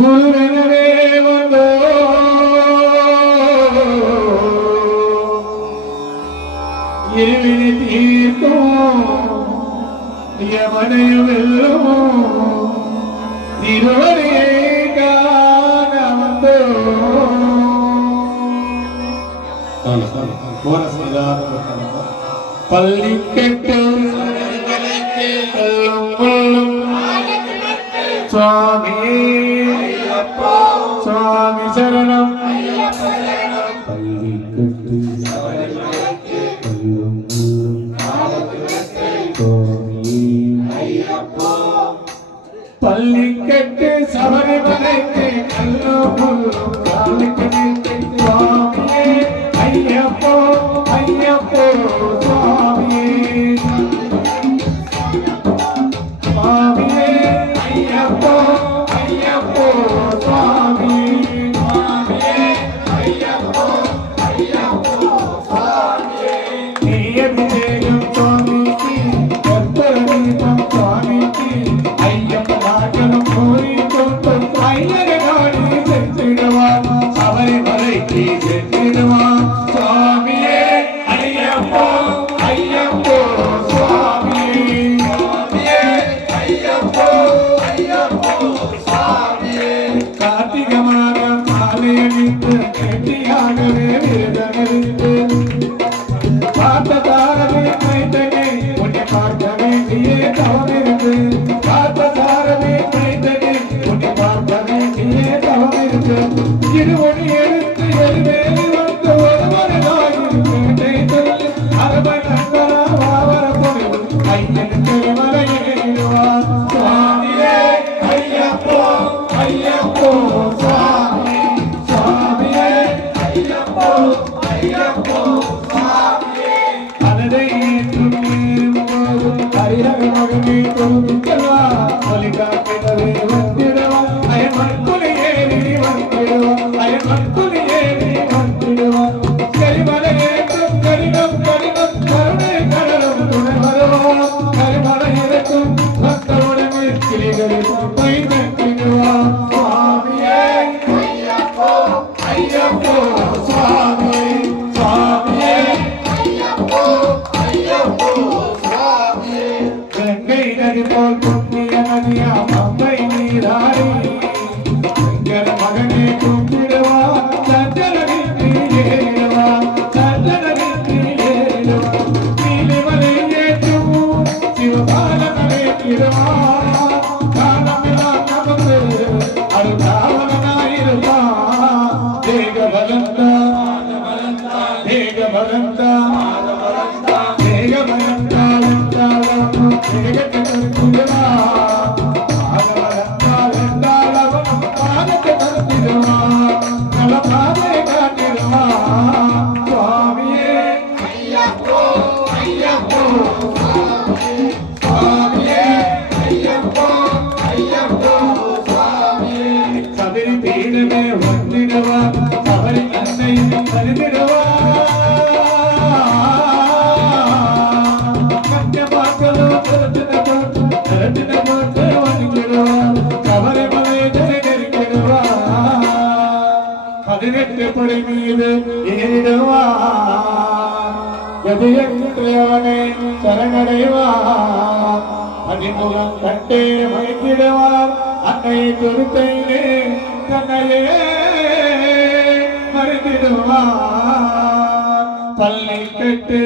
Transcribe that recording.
குருவெனவே வந்தோ இருவினை தீர்க்கும் யமனைய வெல்லும் திருவடியை காண வந்தோ பள்ளிக்கட்டு சுவாமி சுவாமி சரணம் பள்ளிக்கட்டு பள்ளிக்கட்டு சபரிமலைக்கு கல்லும் காலுக்கு சுவாமியே ஐயப்போ ஐயப்போ சுவாமியே சுவாமியே ஐயப்போ ஐயப்போ சுவாமி சுவாமியே ஐயப்போ ஐயப்போ சுவாமியே நீயபிஷேகம் சுவாமிக்கு கற்பரதீபம் சுவாமிக்கு ஐயப்ப நாகனம் கோரிக்கொண்டு ஐயரை நாடி சென்றிடுவான் சபரிமலைக்கு சென்றிடுவான் சுவாமியே ஐயப்போ ஐயப்போ சுவாமியே சுவாமியே ஐயப்போ ஐயப்போ சுவாமியே கார்த்திக மாதம் மாலையணிந்து கெட்டியாகவே விருதமிருந்து பார்த்த தாரமே மைந்தனே உன்னை பார்க்க வேண்டியே தவமிருந்து பார்த்த தாரமே மைந்தனே உன்னை பார்க்க வேண்டியே தவமிருந்து இருவொழி எடுத்து எருவேலி வந்து ஒருவரை நாயிரு சொல்லி அரபணங்கரா வாவர பொழுது ஐயன் திருமலையிடுவார் சுவாமியே ஐயப்போ ஐயப்போ சுவாமி சுவாமியே ஐயப்போ ஐயப்போ சுவாமியே அனதை ஏற்றும் ஏறும்போது ஹரிஹர மகனே கொடுக்கவா ஒலிகாக்கிடவே வந்திடுவா அயமன்குலி ஏறி வந்திடுவா அயமன்குலி ஏறி வந்திடுவா கரிமலை ஏற்றும் கடினம் கடினம் கருணை கடலும் துணை வருவான் கரிமலை இருக்கும் பக்தருடனே கிளிகளில் பைத்திடுவா சுவாமியே ஐயப்போ ஐயப்போ சுவாமியே சுவாமியே ஐயப்போ ஐயப்போ சுவாமியே கங்கை நதி போல் புண்ணிய நதியா மங்கை நீராடி எங்கள் மகனே கும்பிடுவா சஞ்சலனிற்கு ஏறிடுவா சஞ்சலனிற்கு ஏறிடுவா நீலிமலை ஏற்றும் சிவபாலனே திருவா காலமெல்லாம் நமக்கு அருகாவலனாயிருவா தேகபலந்தா தேகபலந்தா தேகபலந்தா தேகத்தை கொடுத்துடுவா பாதத்தை கொடுத்துடுவா நல்ல பாதையை காட்டிடுவா சுவாமியே ஐயப்போ ஐயப்போ சுவாமியே ஐயப்போ ஐயப்போ சுவாமியே சபரி பீடமே வந்திடுவா சபரி அன்னை வருதிடுவா கண்ட பார்க்கலோ திரட்டின போட்டு வந்திடுவா சபரிமலை நெருங்கிடுவா 18 படை மீது ஏறிடுவா கதியவனை சரணடைவா அணிமுகம் கண்டே மயக்கிடுவார் அன்னை துருத்தையிலே தன்னையே மறைந்திடுவார் பல்லை கட்டு